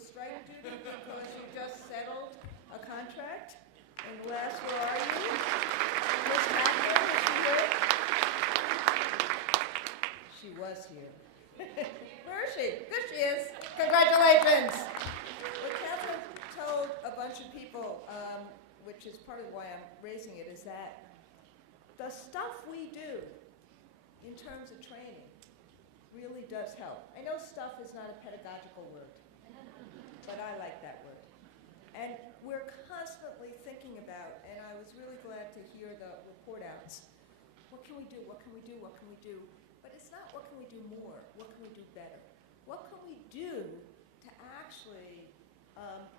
strike duty because you just settled a contract. And Les, where are you? Miss Macklin, is she here? She was here. Where is she? There she is. Congratulations. What Catherine told a bunch of people, which is part of why I'm raising it, is that the stuff we do in terms of training really does help. I know stuff is not a pedagogical word, but I like that word. And we're constantly thinking about, and I was really glad to hear the report outs, what can we do, what can we do, what can we do? But it's not what can we do more, what can we do better? What can we do to actually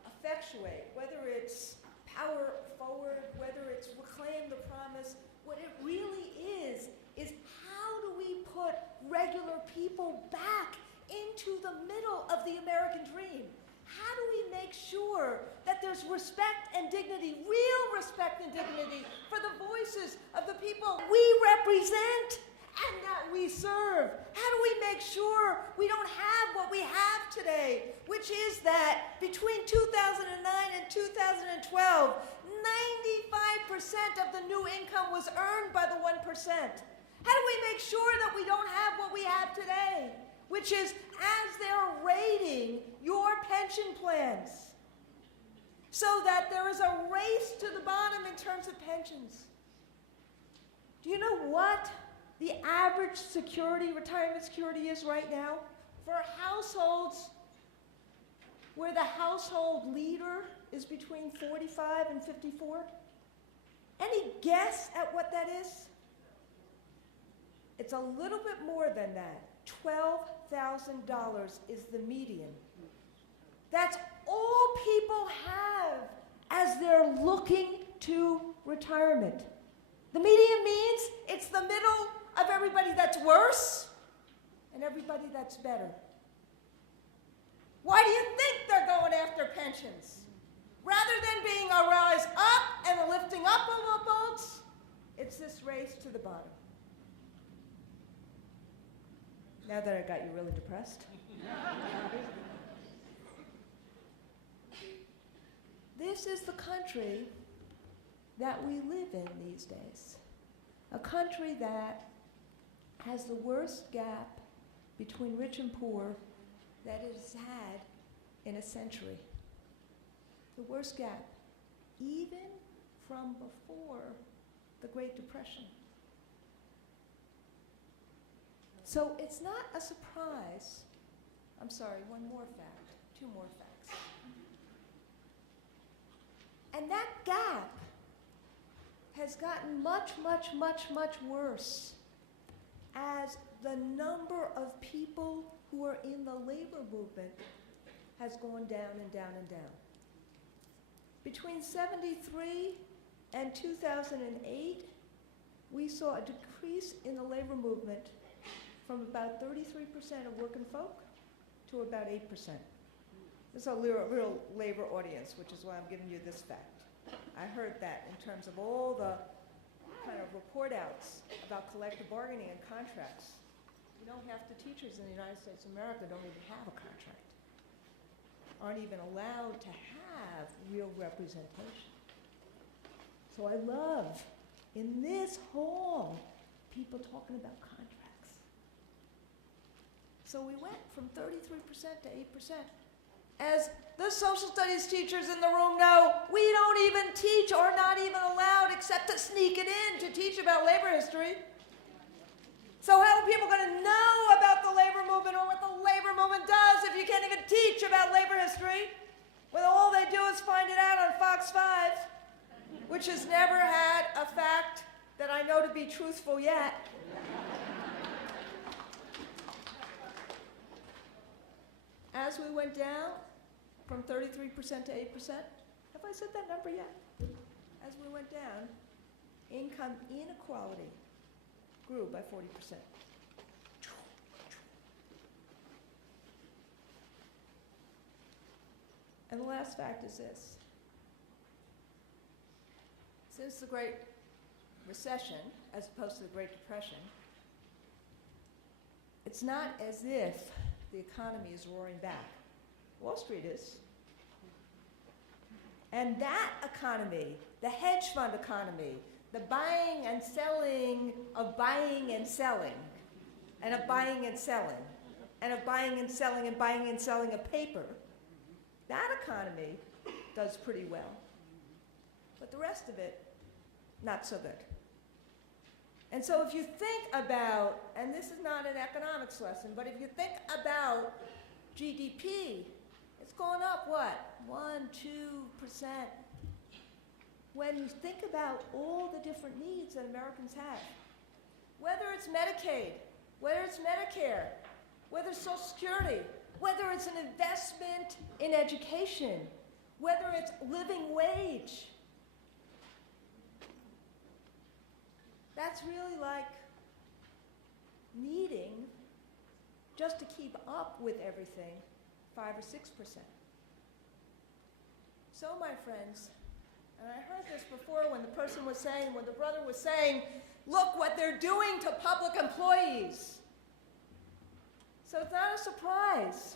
effectuate, whether it's power forward, whether it's reclaim the promise, what it really is how do we put regular people back into the middle of the American dream? How do we make sure that there's respect and dignity, real respect and dignity for the voices of the people we represent and that we serve? How do we make sure we don't have what we have today, which is that between 2009 and 2012, 95% of the new income was earned by the 1%. How do we make sure that we don't have what we have today, which is as they're rating your pension plans, so that there is a race to the bottom in terms of pensions? Do you know what the average security, retirement security is right now? For households where the household leader is between 45 and 54? Any guess at what that is? It's a little bit more than that. $12,000 is the median. That's all people have as they're looking to retirement. The median means it's the middle of everybody that's worse and everybody that's better. Why do you think they're going after pensions? Rather than being a rise up and a lifting up of boats, it's this race to the bottom. Now that I got you really depressed. This is the country that we live in these days. A country that has the worst gap between rich and poor that it has had in a century. The worst gap, even from before the Great Depression. So it's not a surprise. I'm sorry, one more fact, two more facts. And that gap has gotten much, much, much, much worse as the number of people who are in the labor movement has gone down and down and down. Between 73 and 2008, we saw a decrease in the labor movement from about 33% of working folk to about 8%. This is a real labor audience, which is why I'm giving you this fact. I heard that in terms of all the kind of report outs about collective bargaining and contracts. You know, half the teachers in the United States of America don't even have a contract, aren't even allowed to have real representation. So I love, in this hall, people talking about contracts. So we went from 33% to 8%. As the social studies teachers in the room know, we don't even teach or not even allowed except to sneak it in to teach about labor history. So how are people going to know about the labor movement or what the labor movement does if you can't even teach about labor history? When all they do is find it out on Fox 5, which has never had a fact that I know to be truthful yet. As we went down from 33% to 8%, have I said that number yet? As we went down, income inequality grew by 40%. And the last fact is this. Since the Great Recession, as opposed to the Great Depression, it's not as if the economy is roaring back. Wall Street is. And that economy, the hedge fund economy, the buying and selling of buying and selling, and of buying and selling, and of buying and selling and buying and selling of paper, that economy does pretty well. But the rest of it, not so good. And so if you think about, and this is not an economics lesson, but if you think about GDP, it's going up, what, 1%, 2%. When you think about all the different needs that Americans have, whether it's Medicaid, whether it's Medicare, whether it's Social Security, whether it's an investment in education, whether it's living wage, that's really like needing, just to keep up with everything, 5 or 6%. So, my friends, and I heard this before when the person was saying, when the brother was saying, look what they're doing to public employees. So it's not a surprise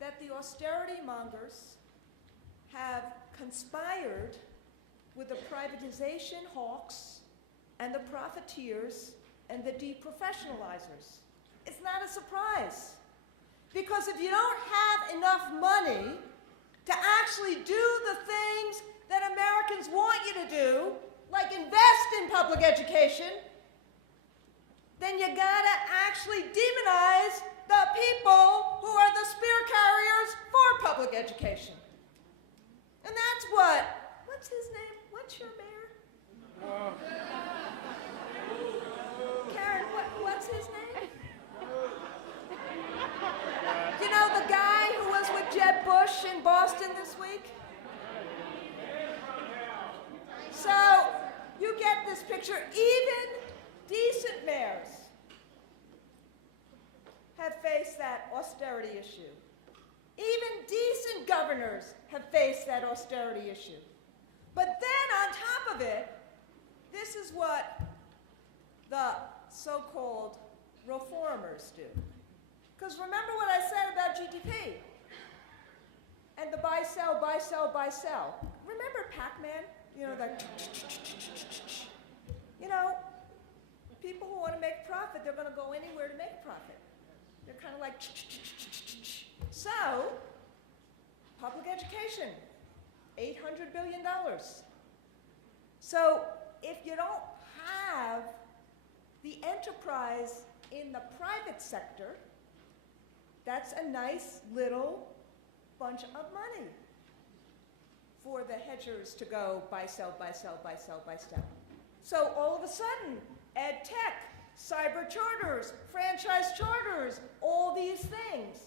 that the austerity mongers have conspired with the privatization hawks and the profiteers and the deprofessionalizers. It's not a surprise. Because if you don't have enough money to actually do the things that Americans want you to do, like invest in public education, then you gotta actually demonize the people who are the spear carriers for public education. And that's what's his name? What's your mayor? Karen, what's his name? You know, the guy who was with Jeb Bush in Boston this week? So, you get this picture. Even decent mayors have faced that austerity issue. Even decent governors have faced that austerity issue. But then on top of it, this is what the so-called reformers do. Because remember what I said about GDP and the buy, sell, buy, sell, buy, sell. Remember Pac-Man? You know, like, you know, people who want to make profit, they're going to go anywhere to make profit. They're kind of like, so, public education, $800 billion. So, if you don't have the enterprise in the private sector, that's a nice little bunch of money for the hedgers to go buy, sell, buy, sell, buy, sell, buy, sell. So all of a sudden, ed tech, cyber charters, franchise charters, all these things.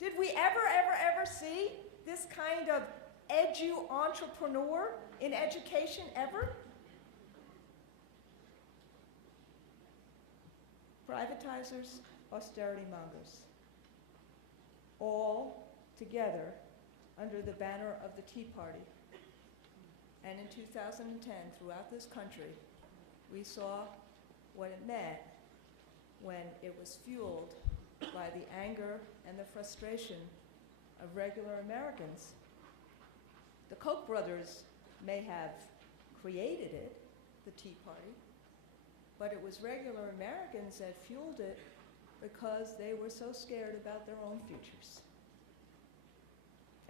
Did we ever see this kind of edu-entrepreneur in education ever? Privatizers, austerity mongers, all together under the banner of the Tea Party. And in 2010, throughout this country, we saw what it meant when it was fueled by the anger and the frustration of regular Americans. The Koch brothers may have created it, the Tea Party, but it was regular Americans that fueled it because they were so scared about their own futures.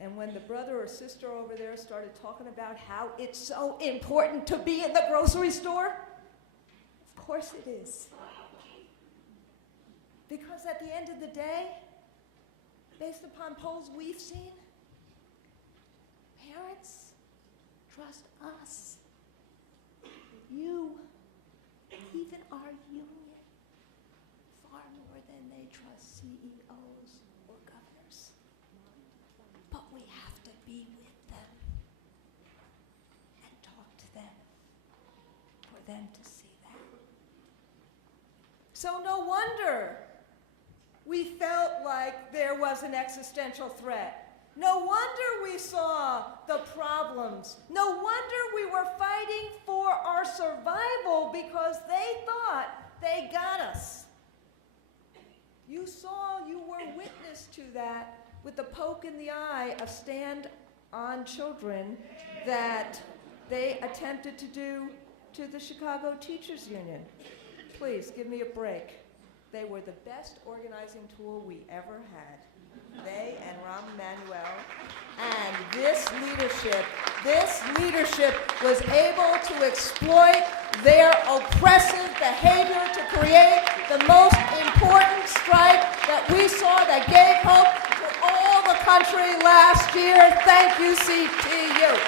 And when the brother or sister over there started talking about how it's so important to be in the grocery store, of course it is. Because at the end of the day, based upon polls we've seen, parents trust us, you, even our union, far more than they trust CEOs or governors. But we have to be with them and talk to them for them to see that. So no wonder we felt like there was an existential threat. No wonder we saw the problems. No wonder we were fighting for our survival because they thought they got us. You saw, you were witness to that with the poke in the eye of Stand on Children that they attempted to do to the Chicago Teachers Union. Please, give me a break. They were the best organizing tool we ever had. They and Rahm Emanuel, and this leadership was able to exploit their oppressive behavior to create the most important strike that we saw that gave hope to all the country last year. Thank you, CTU.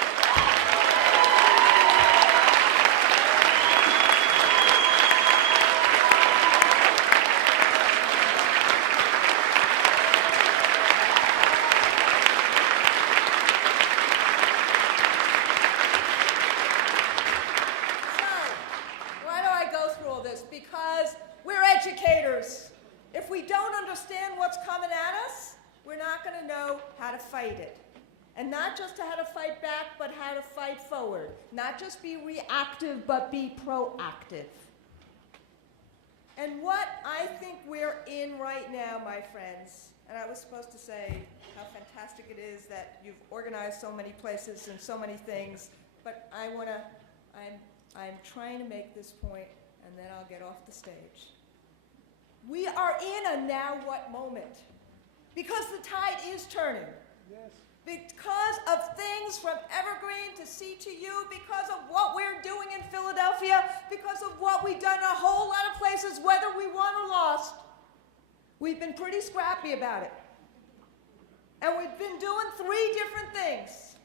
Because we're educators. If we don't understand what's coming at us, we're not going to know how to fight it. And not just how to fight back, but how to fight forward. Not just be reactive, but be proactive. And what I think we're in right now, my friends, and I was supposed to say how fantastic it is that you've organized so many places and so many things, but I'm trying to make this point, and then I'll get off the stage. We are in a now what moment, because the tide is turning. Yes. Because of things from Evergreen to CTU, because of what we're doing in Philadelphia, because of what we've done in a whole lot of places, whether we won or lost, we've been pretty scrappy about it. And we've been doing 3 different things.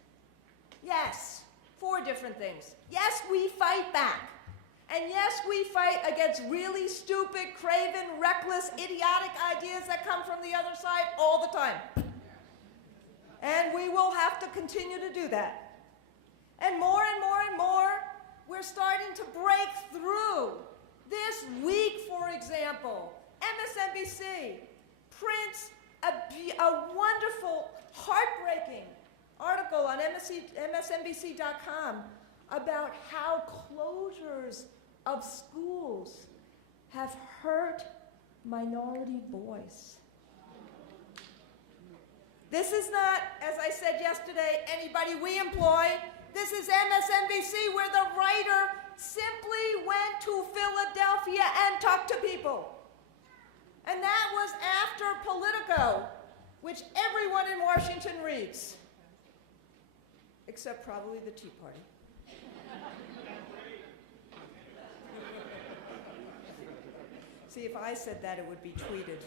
Yes, 4 different things. Yes, we fight back. And yes, we fight against really stupid, craven, reckless, idiotic ideas that come from the other side all the time. And we will have to continue to do that. And more, we're starting to break through. This week, for example, MSNBC prints a wonderful, heartbreaking article on MSNBC.com about how closures of schools have hurt minority boys. This is not, as I said yesterday, anybody we employ. This is MSNBC, where the writer simply went to Philadelphia and talked to people. And that was after Politico, which everyone in Washington reads, except probably the Tea Party. See, if I said that, it would be tweeted.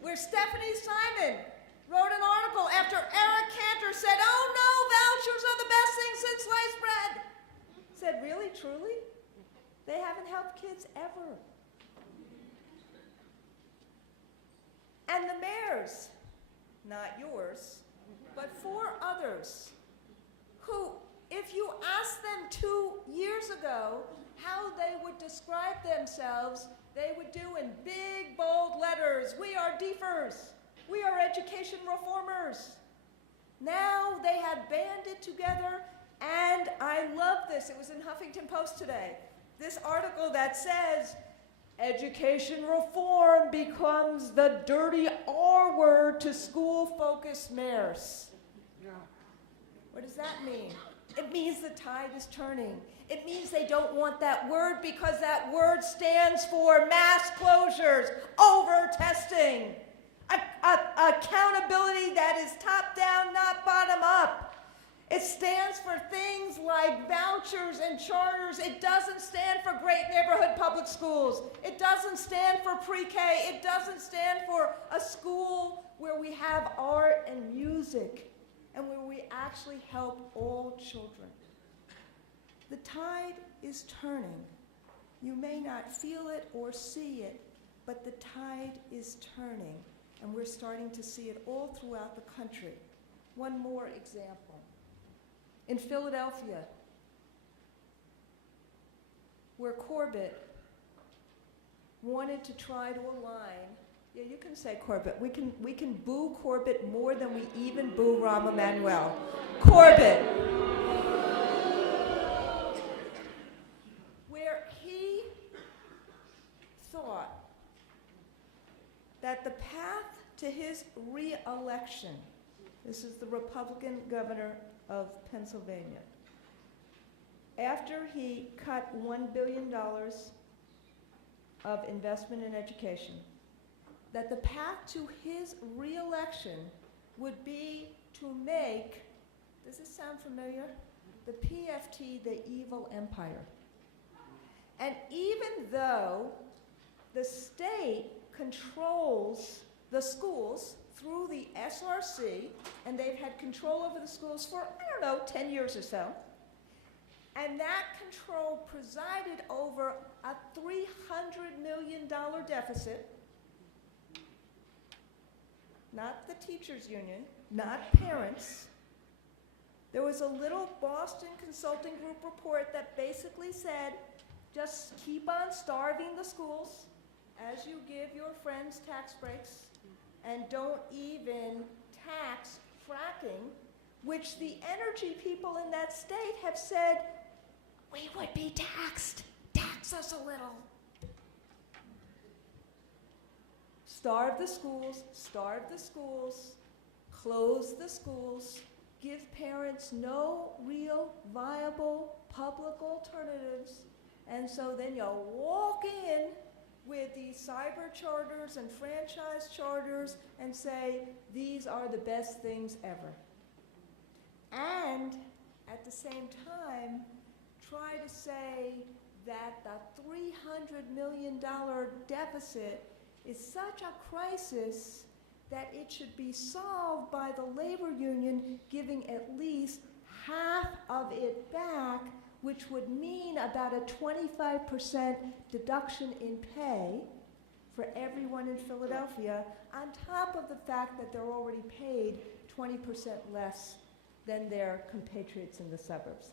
Where Stephanie Simon wrote an article after Eric Cantor said, "Oh no, vouchers are the best thing since sliced bread." Said, really, truly? They haven't helped kids ever. And the mayors, not yours, but 4 others, who, if you asked them 2 years ago how they would describe themselves, they would do in big, bold letters, "We are deefers. We are education reformers." Now they have banded together, and I love this. It was in Huffington Post today. This article that says, "Education reform becomes the dirty R word to school-focused mayors." What does that mean? It means the tide is turning. It means they don't want that word because that word stands for mass closures, over-testing, accountability that is top-down, not bottom-up. It stands for things like vouchers and charters. It doesn't stand for great neighborhood public schools. It doesn't stand for pre-K. It doesn't stand for a school where we have art and music and where we actually help all children. The tide is turning. You may not feel it or see it, but the tide is turning, and we're starting to see it all throughout the country. One more example. In Philadelphia, where Corbett wanted to try to align, yeah, you can say Corbett. We can boo Corbett more than we even boo Rahm Emanuel. Corbett. Where he thought that the path to his re-election, this is the Republican governor of Pennsylvania, after he cut $1 billion of investment in education, that the path to his re-election would be to make, does this sound familiar? The PFT the evil empire. And even though the state controls the schools through the SRC, and they've had control over the schools for, I don't know, 10 years or so, and that control presided over a $300 million deficit, not the teachers union, not parents. There was a little Boston Consulting Group report that basically said, just keep on starving the schools as you give your friends tax breaks, and don't even tax fracking, which the energy people in that state have said, we would be taxed. Tax us a little. Starve the schools, close the schools, give parents no real viable public alternatives, and so then you walk in with these cyber charters and franchise charters and say, these are the best things ever. And at the same time, try to say that the $300 million deficit is such a crisis that it should be solved by the labor union giving at least half of it back, which would mean about a 25% deduction in pay for everyone in Philadelphia, on top of the fact that they're already paid 20% less than their compatriots in the suburbs.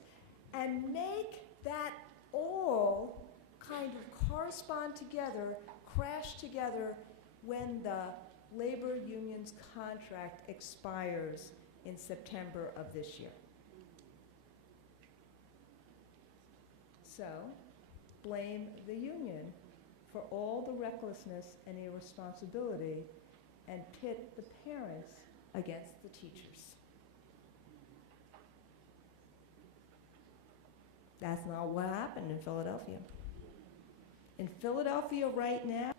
And make that all kind of correspond together, crash together when the labor union's contract expires in September of this year. So, blame the union for all the recklessness and irresponsibility and pit the parents against the teachers. That's not what happened in Philadelphia. In Philadelphia right now,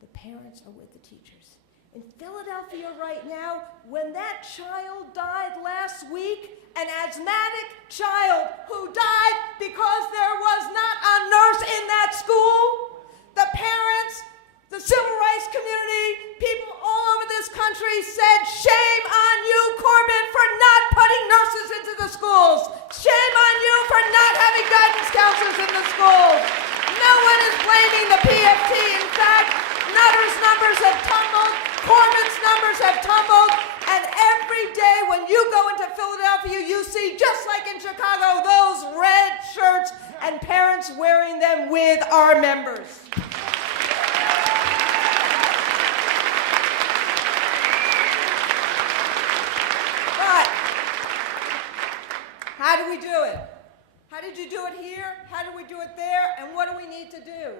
the parents are with the teachers. In Philadelphia right now, when that child died last week, an asthmatic child who died because there was not a nurse in that school, the parents, the civil rights community, people all over this country said, shame on you, Corbett, for not putting nurses into the schools. Shame on you for not having guidance counselors in the schools. No one is blaming the PFT. In fact, Nutter's numbers have tumbled, Corbett's numbers have tumbled, and every day when you go into Philadelphia, you see, just like in Chicago, those red shirts and parents wearing them with our members. But how do we do it? How did you do it here? How do we do it there? And what do we need to do?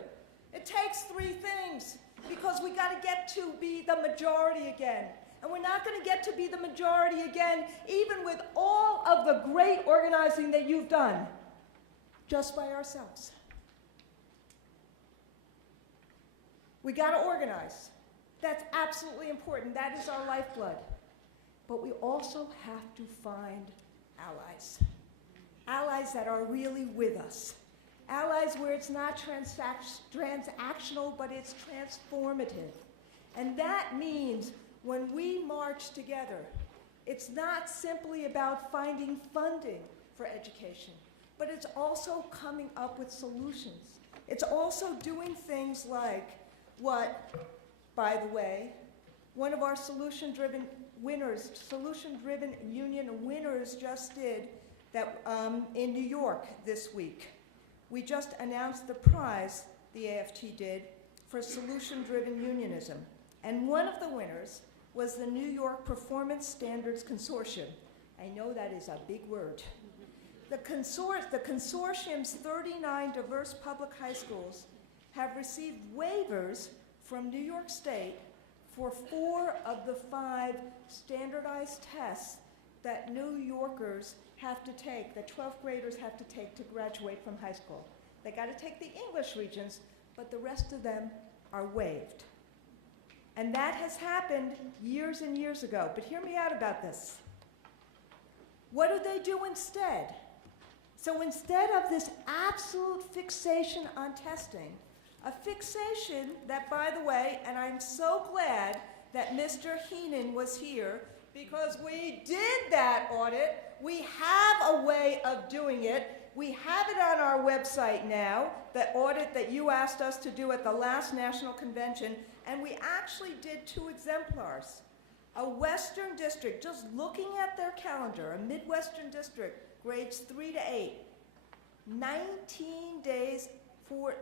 It takes three things, because we got to get to be the majority again. And we're not going to get to be the majority again, even with all of the great organizing that you've done, just by ourselves. We got to organize. That's absolutely important. That is our lifeblood. But we also have to find allies. Allies that are really with us. Allies where it's not transactional, but it's transformative. And that means when we march together, it's not simply about finding funding for education, but it's also coming up with solutions. It's also doing things like what, by the way, one of our solution-driven union winners just did that in New York this week. We just announced the prize, the AFT did, for solution-driven unionism. And one of the winners was the New York Performance Standards Consortium. I know that is a big word. The consortium's 39 diverse public high schools have received waivers from New York State for 4 of the 5 standardized tests that New Yorkers have to take, that 12th graders have to take to graduate from high school. They got to take the English regions, but the rest of them are waived. And that has happened years and years ago. But hear me out about this. What do they do instead? So instead of this absolute fixation on testing, a fixation that, by the way, and I'm so glad that Mr. Heenan was here, because we did that audit. We have a way of doing it. We have it on our website now, the audit that you asked us to do at the last National Convention, and we actually did 2 exemplars. A Western district, just looking at their calendar, a Midwestern district, grades 3 to 8, 19 days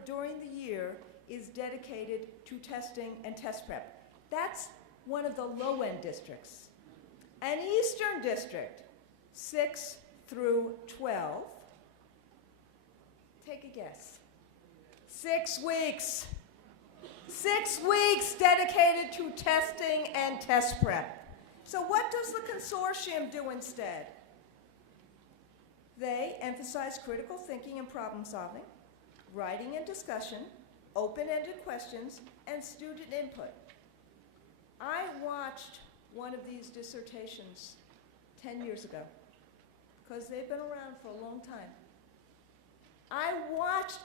during the year is dedicated to testing and test prep. That's one of the low-end districts. An Eastern district, 6 through 12, take a guess. 6 weeks. 6 weeks dedicated to testing and test prep. So what does the consortium do instead? They emphasize critical thinking and problem solving, writing and discussion, open-ended questions, and student input. I watched one of these dissertations 10 years ago, because they've been around for a long time. I watched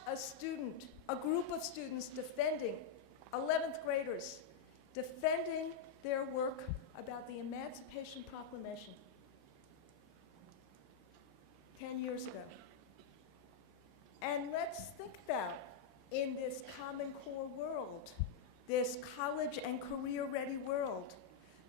a group of students defending, 11th graders, defending their work about the Emancipation Proclamation 10 years ago. And let's think about, in this Common Core world, this college and career-ready world,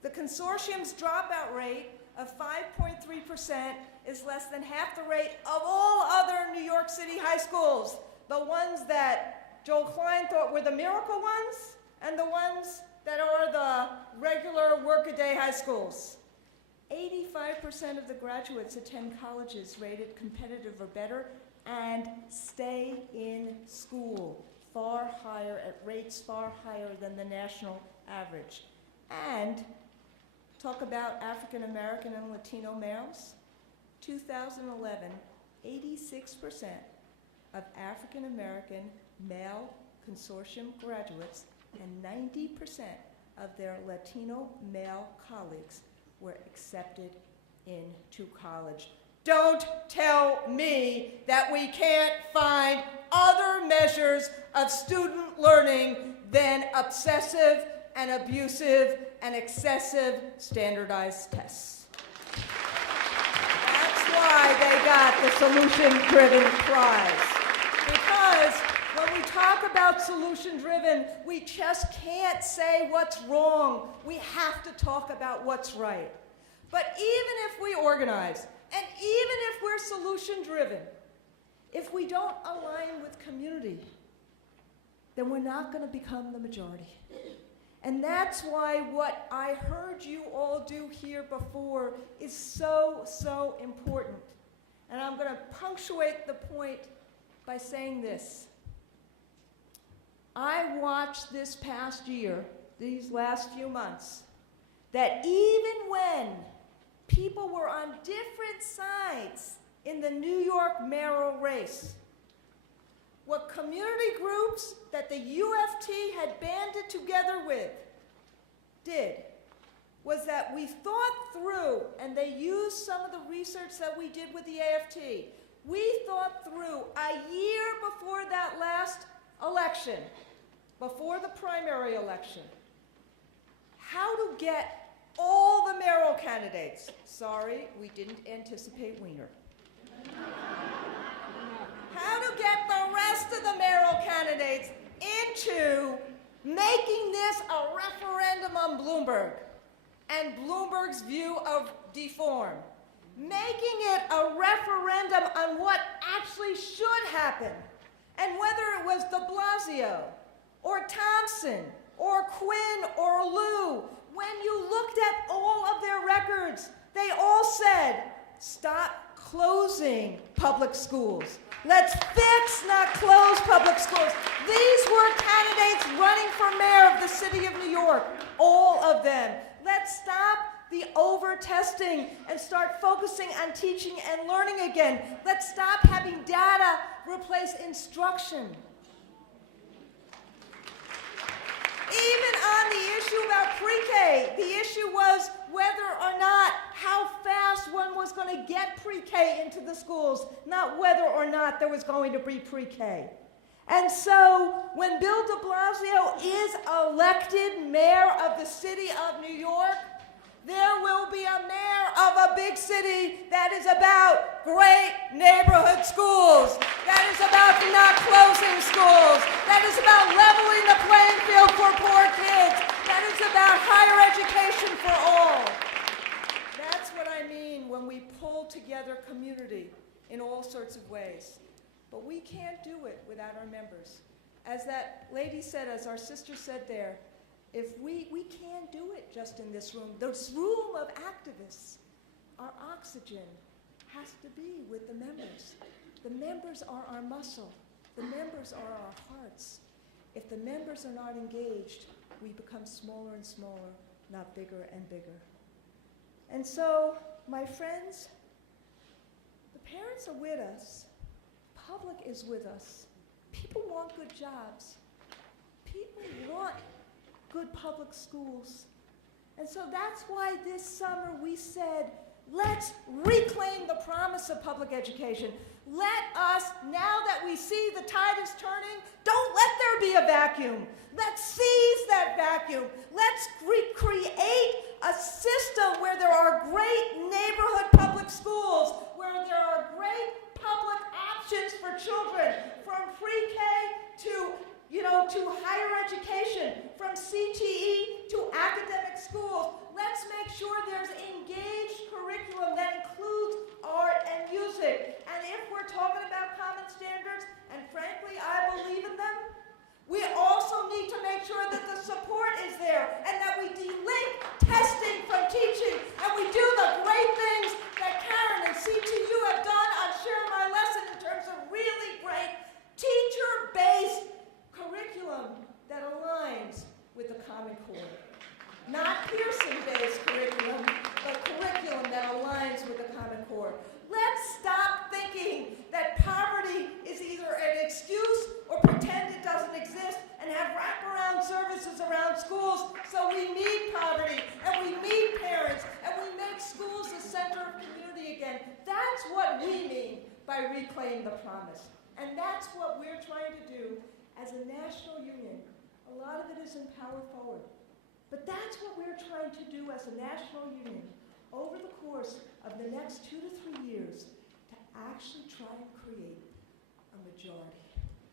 the consortium's dropout rate of 5.3% is less than half the rate of all other New York City high schools, the ones that Joel Klein thought were the miracle ones, and the ones that are the regular workaday high schools. 85% of the graduates attend colleges rated competitive or better and stay in school, far higher, at rates far higher than the national average. And talk about African American and Latino males. 2011, 86% of African American male consortium graduates and 90% of their Latino male colleagues were accepted into college. Don't tell me that we can't find other measures of student learning than obsessive and abusive and excessive standardized tests. That's why they got the solution-driven prize. Because when we talk about solution-driven, we just can't say what's wrong. We have to talk about what's right. But even if we organize, and even if we're solution-driven, if we don't align with community, then we're not going to become the majority. And that's why what I heard you all do here before is so, so important. And I'm going to punctuate the point by saying this. I watched this past year, these last few months, that even when people were on different sides in the New York mayoral race, what community groups that the UFT had banded together with did was that we thought through, and they used some of the research that we did with the AFT, we thought through a year before that last election, before the primary election, how to get all the mayoral candidates. Sorry, we didn't anticipate Wiener. How to get the rest of the mayoral candidates into making this a referendum on Bloomberg and Bloomberg's view of deform. Making it a referendum on what actually should happen, and whether it was de Blasio or Thompson or Quinn or Liu. When you looked at all of their records, they all said, stop closing public schools. Let's fix, not close public schools. These were candidates running for mayor of the city of New York, all of them. Let's stop the over-testing and start focusing on teaching and learning again. Let's stop having data replace instruction. Even on the issue about pre-K, the issue was whether or not how fast one was going to get pre-K into the schools, not whether or not there was going to be pre-K. And so when Bill de Blasio is elected mayor of the city of New York, there will be a mayor of a big city that is about great neighborhood schools, that is about not closing schools, that is about leveling the playing field for poor kids, that is about higher education for all. That's what I mean when we pull together community in all sorts of ways. But we can't do it without our members. As that lady said, as our sister said there, if we can't do it just in this room. This room of activists, our oxygen has to be with the members. The members are our muscle. The members are our hearts. If the members are not engaged, we become smaller and smaller, not bigger and bigger. And so, my friends, the parents are with us. Public is with us. People want good jobs. People want good public schools. And so that's why this summer we said, let's reclaim the promise of public education. Let us, now that we see the tide is turning, don't let there be a vacuum. Let's seize that vacuum. Let's recreate a system where there are great neighborhood public schools, where there are great public options for children, from pre-K to higher education, from CTE to academic schools. Let's make sure there's engaged curriculum that includes art and music. And if we're talking about common standards, and frankly, I believe in them, we also need to make sure that the support is there and that we delink testing from teaching and we do the great things that Karen and CTU have done on Share My Lesson in terms of really great teacher-based curriculum that aligns with the Common Core. Not Pearson-based curriculum, but curriculum that aligns with the Common Core. Let's stop thinking that poverty is either an excuse or pretend it doesn't exist and have wraparound services around schools so we meet poverty and we meet parents and we make schools the center of community again. That's what we mean by reclaim the promise. And that's what we're trying to do as a national union. A lot of it is in Power Forward. But that's what we're trying to do as a national union over the course of the next 2 to 3 years, to actually try and create a majority,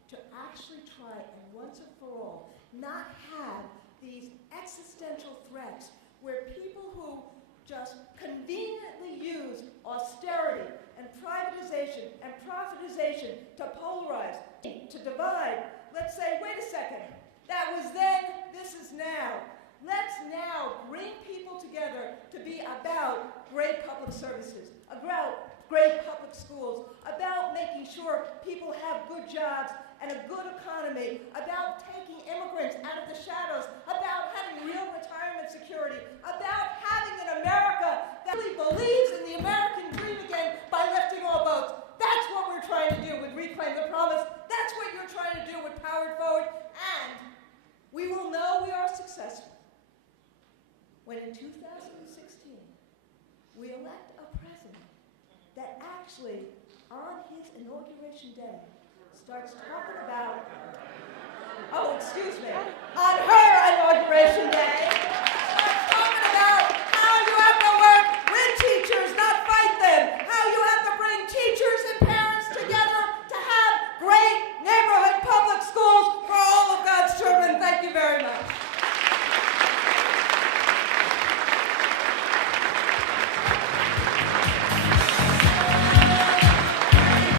to actually try and once and for all not have these existential threats where people who just conveniently use austerity and privatization and profitization to polarize, to divide. Let's say, wait a second, that was then, this is now. Let's now bring people together to be about great public services, about great public schools, about making sure people have good jobs and a good economy, about taking immigrants out of the shadows, about having real retirement security, about having an America that really believes in the American dream again by lifting all boats. That's what we're trying to do with Reclaim the Promise. That's what you're trying to do with Powered Forward. And we will know we are successful when in 2016 we elect a president that actually, on his inauguration day, starts talking about, on her inauguration day,